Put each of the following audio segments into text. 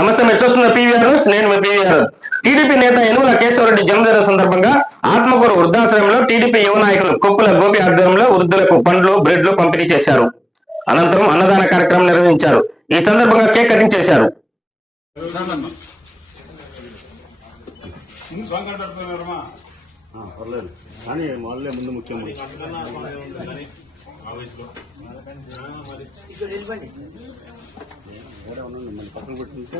నమస్తే, మీరు చూస్తున్న పీవీఆర్ న్యూస్. నేను మీ పీవీఆర్. టీడీపీ నేత యనుమల కేశవరెడ్డి జన్మదిన సందర్భంగా ఆత్మకూరు వృద్ధాశ్రమంలో టీడీపీ యువ నాయకులు కొప్పుల గోపి ఆధ్వర్యంలో వృద్ధులకు పండ్లు, బ్రెడ్లు పంపిణీ చేశారు. అనంతరం అన్నదాన కార్యక్రమం నిర్వహించారు. ఈ సందర్భంగా కేక్ కటింగ్ చేశారు. కానీ వాళ్ళే ముందు ముఖ్యమంత్రి పక్కన పెట్టుకుంటే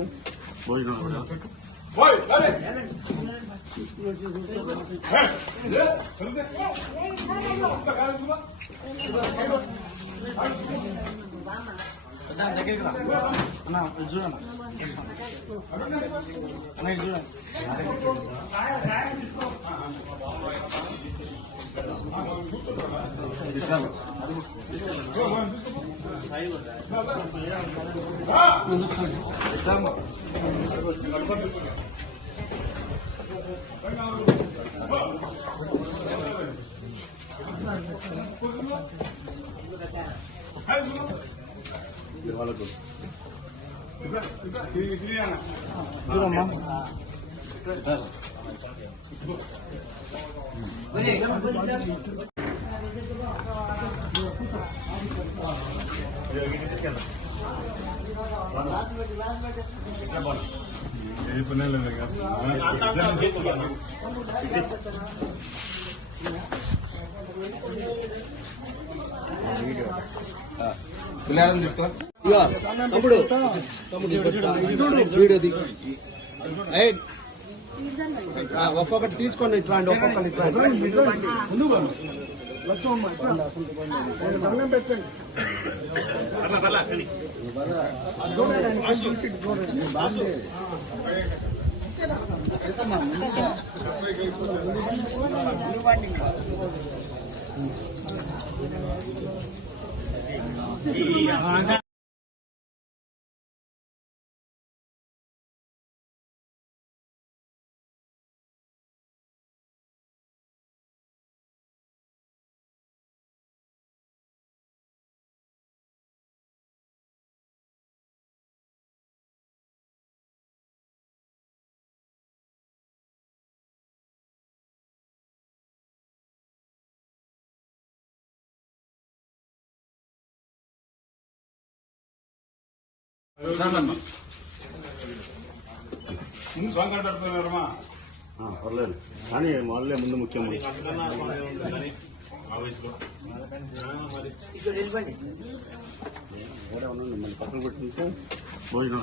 భోజనం వాళ్ళకు ఒక్కొక్కటి తీసుకోండి. ఇట్లాంటి ఒక్కొక్కటి పర్లేదు. కానీ వాళ్ళే ముందు ముఖ్యమంత్రి పక్కన పెట్టుకుంటే భోజనం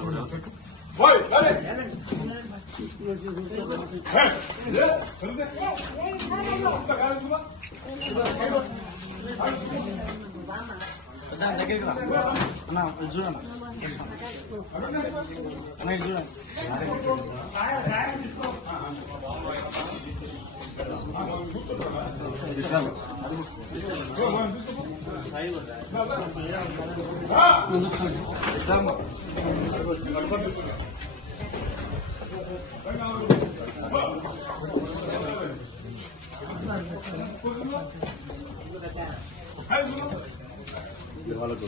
వాళ్ళకు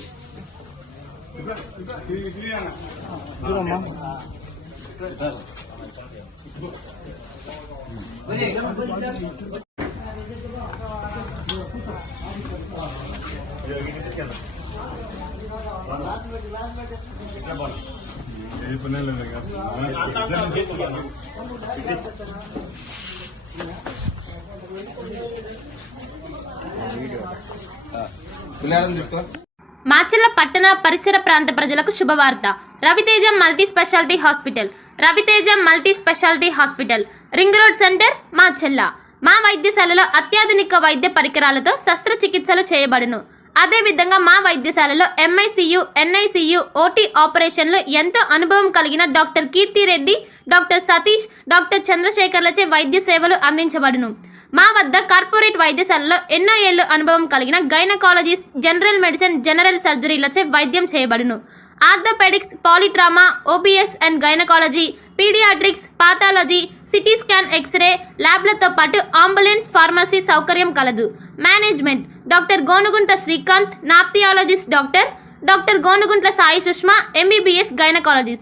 మాచర్ల పట్టణ పరిసర ప్రాంత ప్రజలకు శుభవార్త. Raviteja multi speciality hospital. Raviteja multi speciality hospital, ring road centre, Macherla. మా వైద్యశాలలో అత్యాధునిక వైద్య పరికరాలతో శస్త్రచికిత్సలు చేయబడును. అదేవిధంగా మా వైద్యశాలలో MICU, NICU, OT ఆపరేషన్లు ఎంతో అనుభవం కలిగిన doctor Keerthi Reddy, doctor Satish, doctor చంద్రశేఖర్లచే వైద్య సేవలు అందించబడును. మా వద్ద కార్పొరేట్ వైద్యశాలలో ఎన్నో ఏళ్లు అనుభవం కలిగిన గైనకాలజిస్ట్, జనరల్ మెడిసిన్, జనరల్ సర్జరీలచే వైద్యం చేయబడును. Orthopaedics, polytrauma, OBS and gynaecology, paediatrics, pathology, CT scan, X-ray ల్యాబ్లతో పాటు అంబులెన్స్, ఫార్మసీ సౌకర్యం కలదు. Management doctor Gonuguntla Srikanth, nephrologist doctor Gonuguntla Sai Sushma, MBBS gynaecologist.